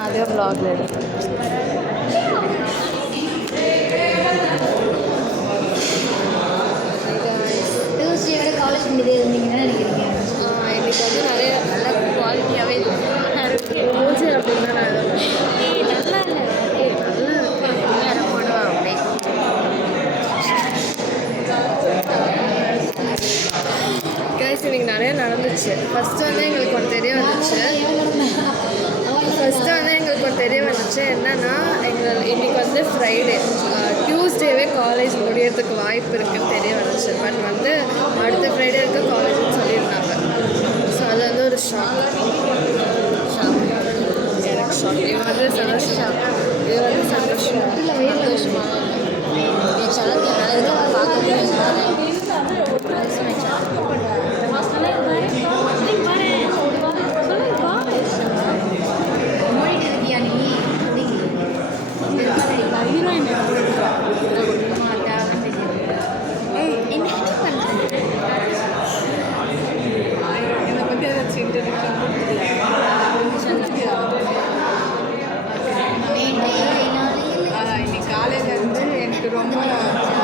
அதே vlogல எடுத்தேன். டியூஸ்டேயோட காலேஜ் முடிதே இருந்தீங்கன்னா நினைக்கிறீங்க? இன்னைக்கு வந்து நிறைய நல்ல குவாலிட்டியாகவே இருக்குது. ஓசி அப்படின்னா நான் நல்லா இல்லை நல்லா இருக்குது வேறு போடுவேன் அப்படியே. கேஸ் இன்னைக்கு நிறைய நடந்துச்சு. ஃபஸ்ட்டு வந்து எங்களுக்கு ஒன்று தெரிய வந்துச்சு. என்னென்னா இன்னைக்கு வந்து ஃப்ரைடே, டியூஸ்டேவே காலேஜ் முடியறதுக்கு வாய்ப்பு இருக்குதுன்னு தெரிய வந்துச்சு. பட் வந்து அடுத்த ஃப்ரைடே இருக்க காலேஜ்னு சொல்லியிருந்தாங்க. ஸோ அது வந்து ஒரு ஷாக். எனக்கு ஷாக். இது வந்து சந்தோஷம். சந்தோஷமாக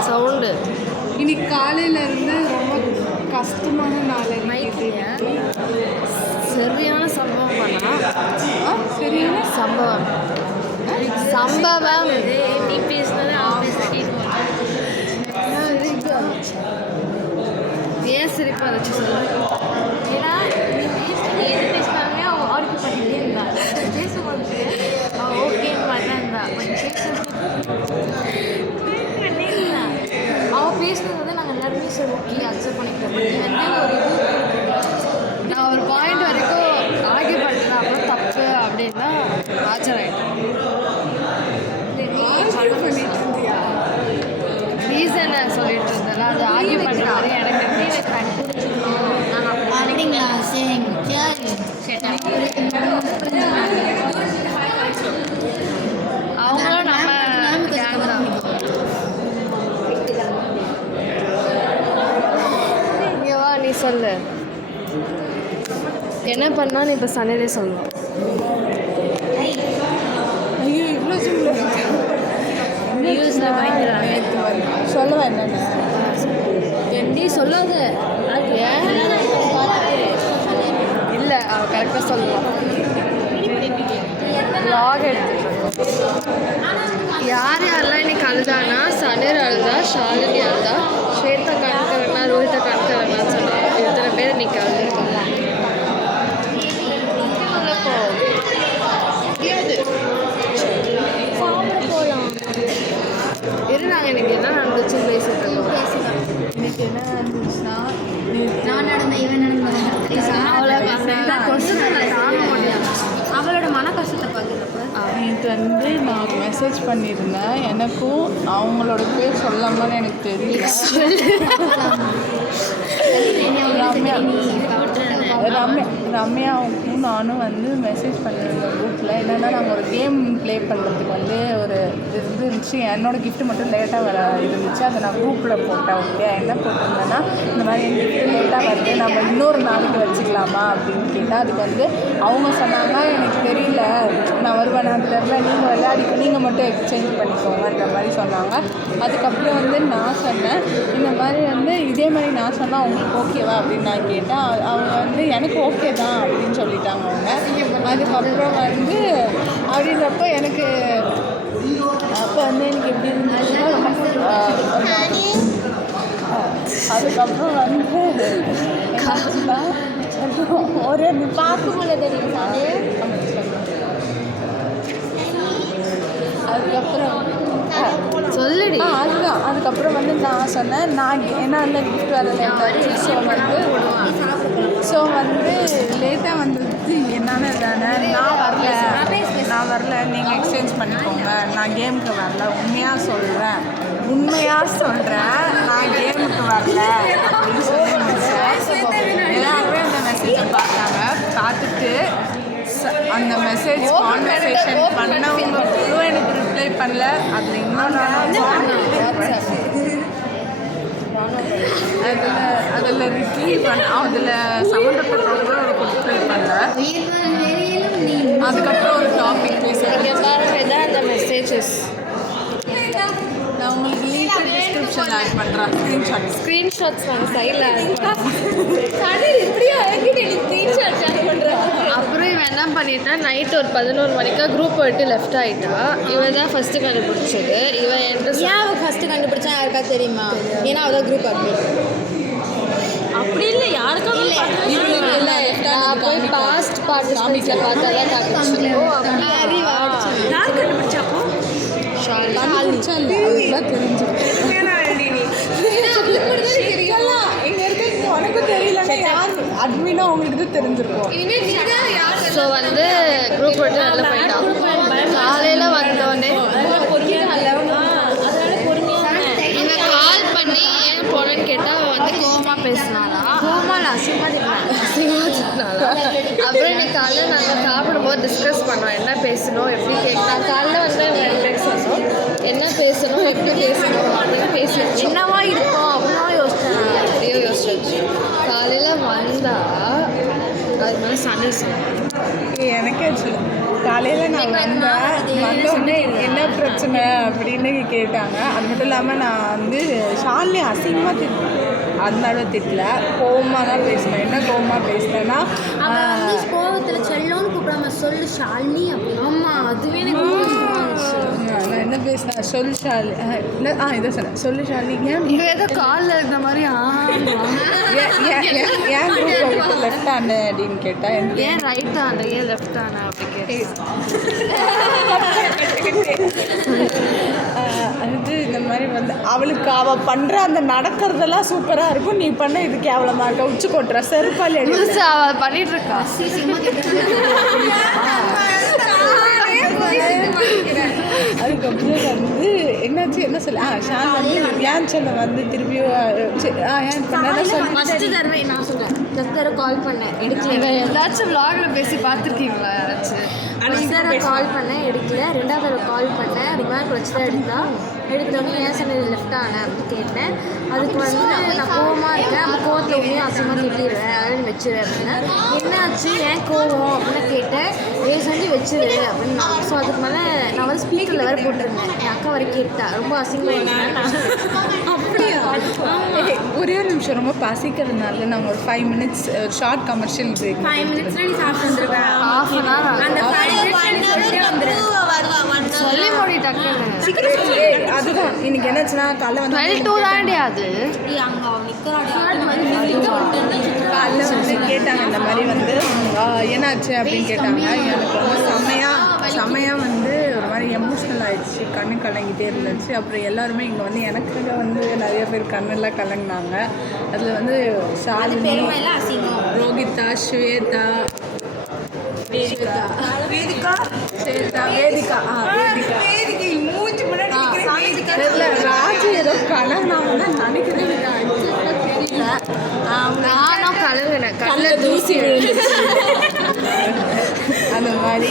சவுண்டு. இன்னைக்கு காலையிலேருந்து ரொம்ப கஷ்டமான நாள். சரியான சம்பவம் பண்ணலாம். சரியான சம்பவம் நீ பேசினது ஏன் சிரிப்பு வந்துச்சு சொல்லு. ஏன்னா எது பேசினாலுமே அவள் ஆர்கியூ பண்ணிகிட்டே இருந்தாள். பேசும்போது அவள் ஓகேன்னு மாதிரி தான் இருந்தாள். அவள் பேசுனது வந்து நாங்கள் எல்லாருமே சரி ஓகே அக்செப்ட் பண்ணிக்கிறோம். வந்து ஒரு நான் ஒரு பாயிண்ட் வரைக்கும் ஆர்கியூ பண்ணுறேன், அப்புறம் தப்பு அப்படின்னா ஆச்சரியம். ரீசனை சொல்லிட்டு இருந்தேன். அது ஆர்கியூ பண்ணுற மாதிரி எனக்கு அவங்களும் நம்ம கேங் தான். இங்கே வா, நீ சொல்லு என்ன பண்ணா. நீ இப்போ சண்டே சொல்லணும். ஐயோ இவ்வளோ நியூஸில் பயந்துடுறாங்க. சொல்லுவேன் என்னென்ன நீ சொல்லாத. அது ஏன் இல்லை, அவள் கரெக்டாக சொல்லுவாள். வ்ளாக் எடுத்துட்டு யார் யாரெல்லாம் இன்னைக்கு அழுதானா, சனிர் அழுதா, ஷாலினி அழுதா, ஸ்வேதா கணக்கரண்ணா, ரோஹிதா கணக்கரண்ணான்னு சொன்னாங்க. இத்தனை பேர் இன்னைக்கு அழுதுருக்காங்க. நாங்கள் இன்னைக்கு என்ன நடந்துச்சுன்னு பேசிட்டு இருக்கோம். இன்னைக்கு என்ன நடந்துச்சுன்னா, நான் நடந்த இவன் அவளோட மன கஷ்டத்தை பார்க்குறப்ப நேற்று வந்து நான் மெசேஜ் பண்ணியிருந்தேன். எனக்கும் அவங்களோட பேர் சொல்லாமல் எனக்கு தெரியல. ரம்யாவுக்கும் நானும் வந்து மெசேஜ் பண்ணியிருந்தோம் குரூப்பில். என்னென்னா நாங்கள் ஒரு கேம் ப்ளே பண்ணுறதுக்கு வந்து ஒரு இது இருந்துச்சு. என்னோடய கிஃப்ட்டு மட்டும் லேட்டாக வர இருந்துச்சு. அதை நான் குரூப்பில் போட்டேன். ஓகே, என்ன போட்டிருந்தேன்னா இந்த மாதிரி என் கிஃப்ட்டு லேட்டாக வருது, நம்ம இன்னொரு நாளைக்கு வச்சுக்கலாமா அப்படின்னு கேட்டால், அதுக்கு வந்து அவங்க சொன்னாங்க எனக்கு தெரியல, நான் வருவேன், அது தெரில, நீங்கள் விளையாடிக்கு நீங்கள் மட்டும் எக்ஸ்சேஞ்ச் பண்ணிக்கோங்கன்ற மாதிரி சொன்னாங்க. அதுக்கப்புறம் வந்து நான் சொன்னேன் இந்த மாதிரி வந்து இதே மாதிரி நான் சொன்னால் அவங்களுக்கு ஓகேவா அப்படின்னு நான் கேட்டேன். அவங்க வந்து எனக்கு ஓகே தான் அப்படின்னு சொல்லிட்டாங்க அவங்க. அதுக்கப்புறம் வந்து அப்படின்றப்போ எனக்கு அப்போ வந்து எனக்கு எப்படி இருந்துச்சுன்னா அதுக்கப்புறம் வந்து ஒரு பார்க்கும்போது தெரியும். அதுக்கப்புறம் சொல்லுடி. அதுதான். அதுக்கப்புறம் வந்து நான் சொன்னேன் நான் ஏன்னா அந்த கிஃப்ட் வர லேட்டாச்சு. ஸோ வந்து லேட்டாக வந்தது என்னால் தானே, நான் வரல, நீங்கள் எக்ஸ்சேஞ்ச் பண்ணிக்கோங்க, நான் கேமுக்கு வரல, உண்மையாக சொல்கிறேன், நான் கேமுக்கு வரல அப்படின்னு சொல்லி முடிச்சேன். எல்லாருமே அந்த மெசேஜை பார்த்துட்டு அந்த மெசேஜ் கான்வர்சேஷன் பண்ணவங்க ஃபுல்லும் எனக்கு ரிப்ளை பண்ணல. அதில் இன்னொன்று அதில் ரிப்ளை அதில் சம்மந்தப்பட்டவங்களும் ஒரு ரிப்ளை பண்ணல. அதுக்கப்புறம் ஒரு டாபிக் ஸ்க்ரீன்ஷாட்ஸ் நாங்கள் சைடில் அப்புறம் இவன் என்ன பண்ணிட்டான், நைட் ஒரு 11 மணிக்கா குரூப் விட்டு லெஃப்ட் ஆகிட்டா. இவன் தான் ஃபஸ்ட்டு கண்டுபிடிச்சது. இவன் என்கிட்ட ஏன் அவள் ஃபஸ்ட்டு கண்டுபிடிச்சா யாருக்கா தெரியுமா? ஏன்னா அவள் தான் குரூப் அட்மிட். அப்படி இல்லை, யாருக்கும் இல்லை. நான் போய் பாஸ்ட் பார்ட்டிசிபெண்ட்ஸில் பார்த்தா தான் காமிச்சு. ஓ அப்படி யார் கண்டுபிடிச்சாப்போ? உனக்கும் தெரியல, யார் அட்மினா அவங்களுக்கு தான் தெரிஞ்சிருக்கும். ஸோ வந்து குரூப் விட்டு நல்லா போயிட்டான். காலையில் வந்தோடனே இவன் கால் பண்ணி ஏன் போனேன்னு கேட்டால் அவன் வந்து கோமா பேசினானா, அப்புறம் இன்னைக்கு காலைல நாங்கள் சாப்பிடும்போது டிஸ்கஸ் பண்ணோம் என்ன பேசணும் எப்படி கேட்கலாம். காலைல வந்து பேசணும் என்ன பேசணும் எப்படி பேசணும் அப்படின்னு பேசிடுச்சு. என்னவா இருக்கும் அப்படின்னா யோசிச்சேன். அப்படியே யோசிச்சு காலையில் வந்தா அது மேலே சண்டை எனக்கே காலையில் நான் வந்தோடனே என்ன பிரச்சனை அப்படின்னு கேட்டாங்க. அது மட்டும் இல்லாமல் நான் வந்து ஷாலினி அசிங்கமாக திட்டேன். அதனால திட்டல, கோவமாக தான் பேசினேன். என்ன கோவமாக பேசினேன்னா கோவத்தில் செல்லோன்னு கூப்பிடாம சொல்லு ஷாலினி அப்படி. ஆமாம், அதுவே எனக்கு நான் என்ன பேசினேன், சொல்லு ஷாலி இல்லை இதை சொன்னேன், சொல்லு ஷாலி ஏன் இவன் ஏதோ காலில் இருந்த மாதிரி ஏன் குரூப்பை விட்டு லெஃப்ட் ஆனு அப்படின்னு கேட்டேன். ஏன் ரைட் ஆன ஏன் லெஃப்ட் ஆன அப்படி கேட்டேன். அது இந்த மாதிரி வந்து அவளுக்கு அவள் பண்ணுற அந்த நடக்கிறதெல்லாம் சூப்பராக இருக்கும், நீ பண்ண இது கேவலமாக இருக்க, உச்சி கொட்டுற செருப்பால் புதுசா அவள் பண்ணிட்டு இருக்கா. அதுக்கப்புறம் வந்து என்னாச்சு என்ன சொல்ல ஷான் வந்து ஏன் சொல்ல வந்து திருப்பியும் ஏன் பண்ண சொல்லி ஃபஸ்ட்டு தடவை நான் சொல்கிறேன். ஃபஸ்ட் தடவை கால் பண்ணேன் எடுக்கல. ஏதாச்சும் விளாகில் பேசி பார்த்துருக்கீங்களா யாராச்சும்? ஃபஸ்ட் தடவை கால் பண்ணேன் எடுக்கல. ரெண்டாவது தடவை கால் பண்ணேன் ரிமார்க் வச்சு தான் எடுத்தோடனே ஏன் சொன்னது லெஃப்ட் ஆனேன் அப்படின்னு கேட்டேன். அதுக்கு வந்து நான் கோவமாக இருக்கேன், அப்போ கோவத்தில் உடனே அசிங்கமாக திட்டிடுவேன், அதாவது வச்சிரு அப்படின்னா. என்னாச்சு ஏன் கோவம் அப்படின்னு கேட்டேன். செஞ்சு வச்சிரு அப்படின்னு. ஸோ அதுக்கு மேலே நான் வந்து ஸ்பீக்கரில் வேறு போட்டிருந்தேன். என் அக்கா வரை கேட்டா ரொம்ப அசிங்கமாக. அப்படியா? ஒரே ஒரு நிமிஷம், ரொம்ப பசிக்கிறதுனால நாங்கள் ஒரு 5 minutes short commercial break. 5 minutes நீ சாப்பிட்டு வந்துருவேன். ஹாஃப் அன் ஹவர் அந்த 5 minutes சொல்லி மூடி டக்குன்னு. அதுதான் இன்னைக்கு என்னாச்சுன்னா காலைல வந்து 12 தாண்டி அது காலைல வந்து கேட்டாங்க இந்த மாதிரி வந்து என்னாச்சு அப்படின்னு கேட்டாங்க. எனக்கு வந்து செம்மையாக வந்து ஒரு மாதிரி எமோஷ்னல் ஆகிடுச்சு, கண்ணு கலங்கிட்டே இருந்துச்சு. அப்புறம் எல்லாருமே இங்கே வந்து எனக்கு வந்து நிறைய பேர் கண்ணெல்லாம் கலங்கினாங்க. அதில் வந்து ஷாலினி, ரோகிதா, ஸ்வேதா, வேதிகா ராஜு ஏதோ கலங்கினாங்க நினைக்கிறேன். நானும் கலங்கினேன், கல்லில் தூசி அந்த மாதிரி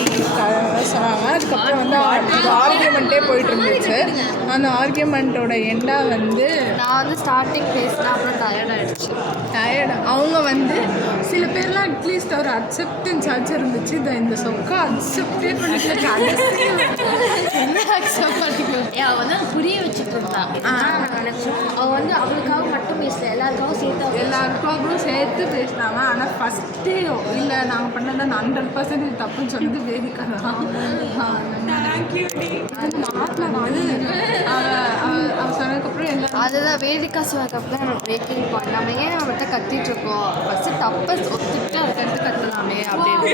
சொன்னாங்க. அதுக்கப்புறம் வந்து ஆர்கியூமெண்ட்டே போயிட்டு இருந்துச்சு. அந்த ஆர்கியூமெண்ட்டோட எண்டாக வந்து நான் வந்து ஸ்டார்டிங் பேசினேன், அப்புறம் டயர்டு அவங்க வந்து சில பேர்லாம் அட்லீஸ்ட் ஒரு அக்செப்டன்ஸ் ஆச்சு இருந்துச்சு. இந்த சொக்கா அக்செப்டே பண்ணிக்கல. அவள் வந்து புரிய வச்சுட்டு இருந்தான். அவள் வந்து அவளுக்காக மட்டும் பேசல, எல்லாருக்காகவும் சேர்த்து பேசினாங்க. ஆனால் ஃபஸ்ட்டு இல்லை நாங்கள் பண்ணதை 100% தப்புன்னு சொன்னது வேதிக்கா தான். அவள் சொன்னதுக்கப்புறம் எல்லாம் அதுதான் வேதிக்கா சொன்னதுக்கப்புறம் நம்ம பிரேக்கிங் பாயிண்ட். நம்ம ஏன் நம்மகிட்ட கத்திட்டு இருக்கோம், ஃபஸ்ட்டு தப்பை ஒத்துட்டு அதுக்கடுத்து கத்தலாமே அப்படின்னு.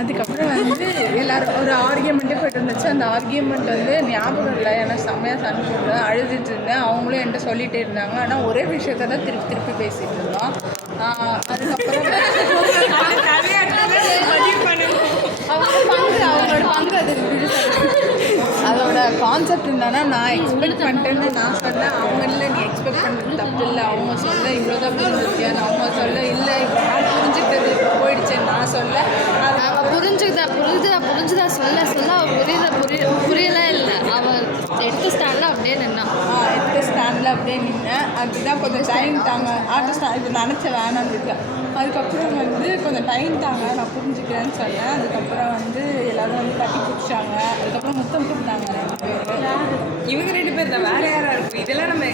அதுக்கப்புறம் வந்து எல்லோரும் ஒரு ஆர்கியூமெண்ட்டே போய்ட்டு இருந்துச்சு. அந்த ஆர்கியூமெண்ட் வந்து ஞாபகம் இல்லை, ஏன்னா செம்மையாக சண்டை போடுறேன், அழுதுட்டு இருந்தேன். அவங்களும் என்கிட்ட சொல்லிகிட்டே இருந்தாங்க. ஆனால் ஒரே விஷயத்தை தான் திருப்பி பேசிகிட்டு இருந்தோம். அதுக்கப்புறம் அவங்களோட பங்கு அது அதோட கான்செப்ட் என்னன்னா, நான் எக்ஸ்பெக்ட் பண்ணிட்டேன்னு நான் சொன்னேன். அவங்க இல்லை நீ எக்ஸ்பெக்ட் பண்ணுறது தப்பு இல்லை, அவங்க சொல்ல இவ்வளோதான் புரிஞ்சிருக்கியான்னு அவங்க சொல்ல இல்லை இவ்வளோ நாள் புரிஞ்சுக்கிட்டது போயிடுச்சேன்னு நான் சொல்ல. அவள் புரிஞ்சுதா சொல்ல அவள் புரியல இல்லை. அவள் எடுத்த ஸ்டாண்டில் அப்படியே நின்னான். எடுத்த ஸ்டாண்டில் அப்படியே நின்னேன். அதுதான் கொஞ்சம் டைம் தாங்க ஆர்டிஸ்ட் இப்போ நினச்ச வேணான்னு இருக்கேன். அதுக்கப்புறம் வந்து கொஞ்சம் டைம் தாங்க நான் புரிஞ்சுக்கிறேன்னு சொன்னேன். அதுக்கப்புறம் வந்து எல்லோரும் வந்து கட்டி பிடிச்சாங்க. அதுக்கப்புறம் முத்தம் கொடுத்தாங்க 2 பேர். இவங்க 2 பேர் தான், வேறு யாராக இருக்கும். இதெல்லாம் நம்ம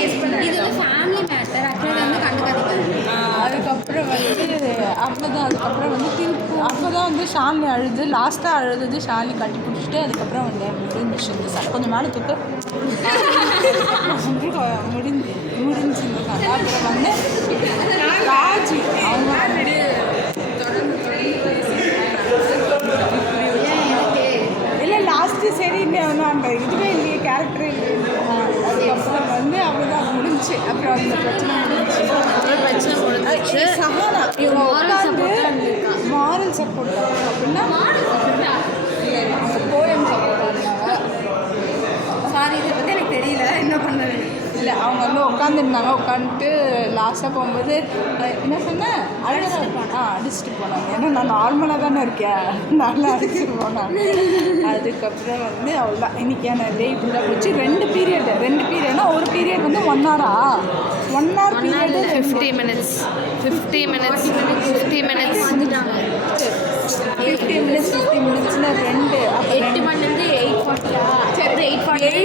கெஸ் பண்ண ஃபேமிலி மேட்டர் ஆக்சுவலாக வந்து கண்டுக்காதீங்க. அதுக்கப்புறம் வந்து அதுக்கப்புறம் வந்து திருப்பி அப்போ தான் வந்து ஷாலினி அழுது லாஸ்ட்டாக அழுது ஷாலினி கட்டி பிடிச்சிட்டு அதுக்கப்புறம் வந்து முடிஞ்சிச்சு இந்த சார் கொஞ்சம் மேலே தூக்க முடிஞ்சு இந்த சார். அப்புறம் வந்து ராஜி அவங்க வந்து தொடர்ந்து இல்லை லாஸ்ட்டு சரி இன்னும் அந்த இதுவே இல்லையே கேரக்டரே இல்லையே. அதுக்கப்புறம் வந்து அவ்வளோதான் முடிஞ்சு. அப்புறம் அந்த பிரச்சனை முடிஞ்சிச்சு. சஹானா இவங்க உட்காந்து மாரல் சப்போர்ட் அப்படின்னா அவங்க போயம் சப்போர்ட் பண்ணாங்க. சாரி, இதை பற்றி எனக்கு தெரியல, என்ன பண்ணுறது. இல்லை அவங்க வந்து உட்காந்துருந்தாங்க. உட்காந்துட்டு லாஸ்ட்டாக போகும்போது என்ன சொன்னேன் அடிச்சுட்டு போனாங்க. ஏன்னா நான் நார்மலாக தானே இருக்கேன், நல்லா அடிச்சுட்டு போனாங்க. அதுக்கப்புறம் வந்து அவ்வளோதான் இன்றைக்கான டே இப்படிதான் போச்சு. 2 பீரியட்னா ஒரு பீரியட் வந்து 1 hour 1 hour பீரியடு 50 minutes 50 வந்துட்டாங்க. 50 மினிட்ஸ்னு 2 8 மணிலேருந்து 8:40 சரி 8:40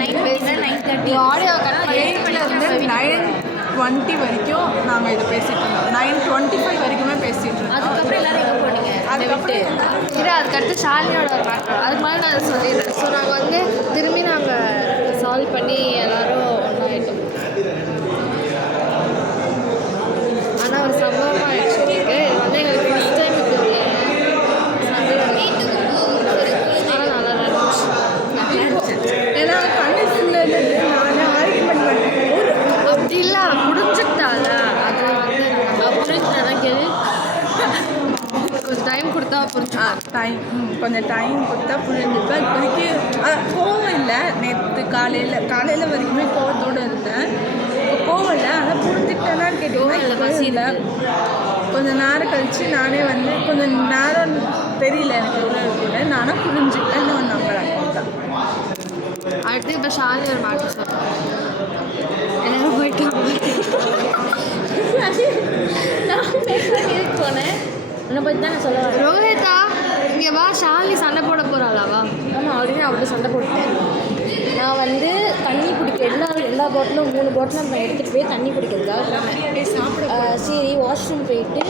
9:20 9:30 ஆடியோ கரெக்டாக 8லேருந்து 9:20 வரைக்கும் நாங்கள் இதை பேசிகிட்டு இருந்தோம். 9:25 வரைக்குமே பேசிகிட்டு இருந்தோம். அதுக்கப்புறம் எல்லாரும் எங்கே போனீங்க? அதுக்கடுத்து ஷாலினியோட ஒரு மேட்ரு அது மாதிரி நான் சொல்லிடுறேன். ஸோ நாங்கள் வந்து திரும்பி நாங்கள் சால்வ் பண்ணி எல்லோரும் ஒன்றாயிட்டோம். ஆனால் ஒரு சம்பவமாக ஆயிடுச்சு. இது வந்து எங்களுக்கு ஃபஸ்ட் டைம் ஆனால் நல்லா இருந்துச்சு. ஏன்னா கண்டிஷனில் நான் ஆர்கியூமெண்ட் பண்ணேன். அப்படி இல்லை புரிஞ்சுக்கிட்டால அது வந்து புரிஞ்சுட்டாதான் கேள்வி. கொஞ்சம் டைம் கொடுத்தா புரிஞ்சு கொஞ்சம் டைம் கொடுத்தா புரிஞ்சுப்பேன். இப்போதைக்கு கோவம் இல்லை. நேற்று காலையில் வரைக்குமே கோவத்தோடு இருந்தேன். கோவம் இல்லை, ஆனால் புரிஞ்சுக்கிட்டேனான்னு கேட்டீங்கன்னா கொஞ்சம் நேரம் கழித்து நானே வந்து கொஞ்சம் நேரம் தெரியல எனக்கு எவ்வளோ இருக்குன்னு நானும் புரிஞ்சுக்கிட்டேன்னு ஒரு நம்புறேன். அடுத்து இப்போ ஷாலினி ஒரு மாட்டு சொல்லுவேன். எல்லாரும் போயிட்டு போனேன் உன்னை பற்றி தான் நான் சொல்ல வரேன். ரோஹிதா இங்கே வா, ஷாலினி சண்டை போட போகிறாளாவா? ஆமாம், ஆல்ரெடி நான் அவர்கிட்ட சண்டை போட்டேன். நான் வந்து தண்ணி குடிக்க எல்லா பாட்டிலும் 3 பாட்டிலும் நான் எடுத்துகிட்டு போய் தண்ணி குடிக்கிறதுக்காக போனேன். சரி வாஷ்ரூம் போயிட்டு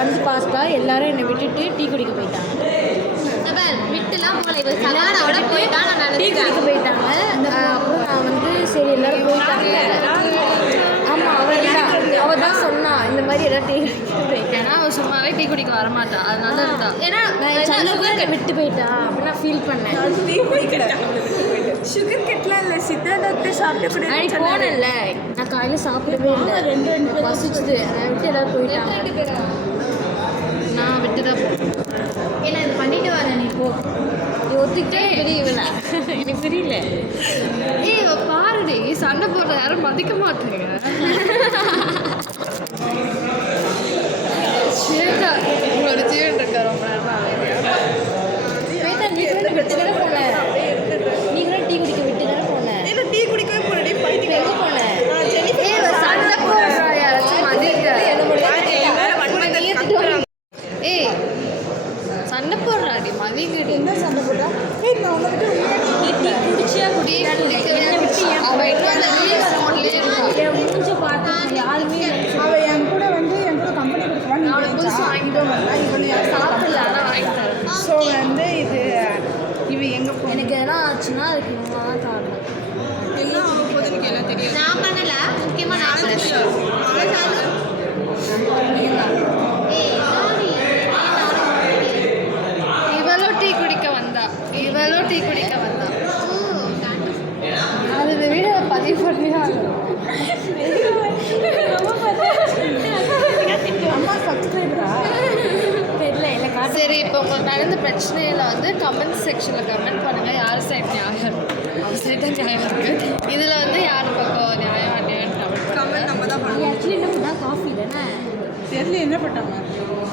வந்து பார்த்தா எல்லாரும் என்னை விட்டுட்டு டீ குடிக்க போயிட்டாங்க. விட்டுலாம் போல டீ குடிக்க போயிட்டாங்க. அப்புறம் நான் வந்து சரி எல்லாரும் போயிட்டாங்க. ஆமாம், அவள் தான் சொன்னா இந்த மாதிரி எல்லாம் டீ குடிக்க. ஏன்னா அவள் சும்மாவே டீ குடிக்க வரமாட்டா, அதனால இருந்தா. ஏன்னா நான் விட்டு போயிட்டான் அப்படின்னு நான் ஃபீல் பண்ணேன். சுகர் கெட்டலாம் இல்லை, சித்தார்த்தை சாப்பிட்டு கூட அன்னைக்கு போனேன்ல, நான் காலையில் சாப்பிடவே இல்லை, பசிச்சுது, நான் விட்டு எல்லாரும் போயிட்டாங்க. நான் விட்டு தான் போகிறேன். ஏன்னா இது பண்ணிட்டு வரேன், நீ போ. நீ ஒத்துக்கிட்டே தெரியல, எனக்கு தெரியல. இவ பாருடி, சண்டை போடுற யாரும் மதிக்க மாட்டேங்க. ஸ்வேதா உங்களோட ஜீவன் இருக்கா ரொம்ப நேரமா? ஸ்வேதா நீ கூட விட்டு தானே போனேன், நீ கூட டீ குடிக்க விட்டு தானே போனேன். இல்லை, டீ குடிக்கவே போனேன். எங்கே போனேன்? சண்டை போடுறா யாராச்சும் மதிக்க. ஏய் சண்டை போடுறாடி மதிக்கிட்டு. என்ன சண்டை போட்டா? நீ டீ குடிச்சியா என் மூஞ்ச பார்த்து யாருமே அவள் என் கூட கம்பெனி கொடுக்குறான்னு அவளுக்கு புதுசு வாங்கிட்டும் வரல, இவளை சாப்பிடல, ஆனால் வாங்கி தரேன். ஸோ வந்து இவ எங்கே எனக்கு எதனா ஆச்சுன்னா அதுக்கு இவங்க தான் காரணம். எல்லாம் ஆக போது எனக்கு எல்லாம் தெரியும். நான் பண்ணலை, முக்கியமாக நான் இவளும் டீ குடிக்க வந்தா. அது இந்த வீடியோ பதிவு பண்ணியா? அம்மா சப்ஸ்கிரைபரா தெரியல, இல்லை காட்டு. சரி, இப்போ உங்களுக்கு நடந்த பிரச்சனையில் வந்து கமெண்ட் செக்ஷனில் கமெண்ட் பண்ணுங்கள். யார் சைட் நியாயம் இருக்கு, அவர் சைட் தான் நியாயம் இருக்குது. இதில் வந்து யார் பக்கம் நியாயம் அநியாயம் கமெண்ட் நம்ம தான் நீ ஆக்சுவலி என்ன பண்ணா காஃபி தானே? தெரியல என்ன பண்ணாங்க.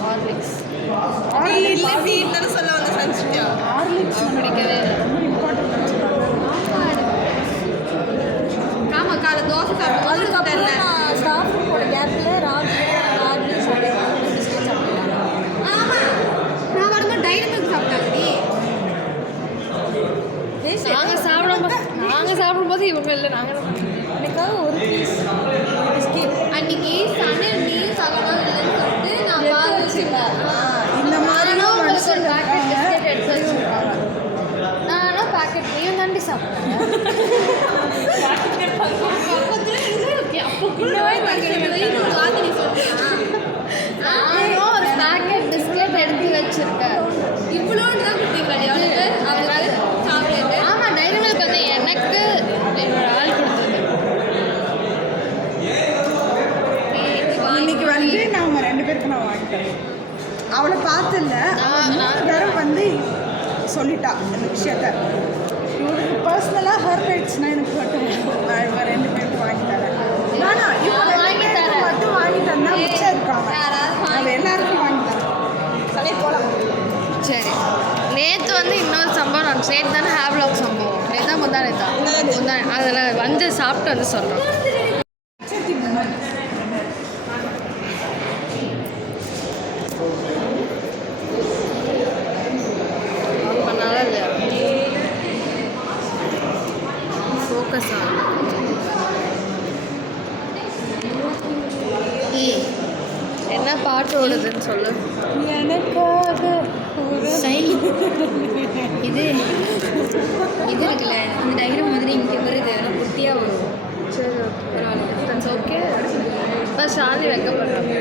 ஹார்லிக்ஸ் பண்ண சொல்ல வந்து ஹார்லிக்ஸ் பிடிக்கவே இல்லை. ரொம்ப இம்பார்ட்டன்ட். ஸ்மெல்லு நாங்கள் எனக்காக ஒரு பீஸ் பிஸ்கெட் அன்னைக்கு சண்டே நீ சகனம் இல்லைன்னு சொல்லிட்டு நான் பால் வச்சுருக்கேன் இந்த மாதிரிலாம் உங்களுக்கு ஒரு பேக்கெட் பிஸ்கெட் எடுத்து வச்சுருக்காங்க நானும் பேக்கெட் நீயும் தாண்டி சாப்பிட்டேன் நானும் ஒரு பேக்கெட் பிஸ்கெட் எடுத்து வச்சிருக்கேன் இவ்வளோன்னு தான் கொடுத்தீங்களா அவளுக்கு அவளுக்கு சாப்பிடுறது ஆமாம் டைரி மில்க் வந்து எனக்கு என்னோட ஆள் கொடுத்தது இன்னைக்கு வந்து நாங்கள் 2 பேருக்கு நான் வாங்கிட்டேன். அவளை பார்த்துல தரம் வந்து சொல்லிட்டா இந்த விஷயத்த. இவளுக்கு பர்சனலாக ஹர்ட் ஆயிடுச்சுன்னா எனக்கு மட்டும் நான் இவங்க 2 பேருக்கு வாங்கி தரேன். நானும் இவங்க வாங்கி 2 பேருக்கு தரேன். மட்டும் வாங்கி தந்தா மிச்சம் இருக்காங்க. அது எல்லாருக்கும் வாங்கி தரேன். சரி போகலாம். சரி நேற்று வந்து இன்னொரு சம்பவம் நான் நேற்று தானே ஹேவ்லாக் சம்பவம் நேற்றா முந்தா அதில் வந்து சாப்பிட்டு வந்து சொல்கிறோம். பண்ணாலும் இல்லையா ஃபோக்கஸ் என்ன பாட்டு ஓடுதுன்னு சொல்லு. எனக்காக ஒரு இது இருக்குல்ல இந்த டயக்ராம் மாதிரி இங்கே வருது ஆனால் குட்டியாக வரும் சரி ஓகே ஓகே இப்போ ஷாலி வைக்கப்படுறாங்க.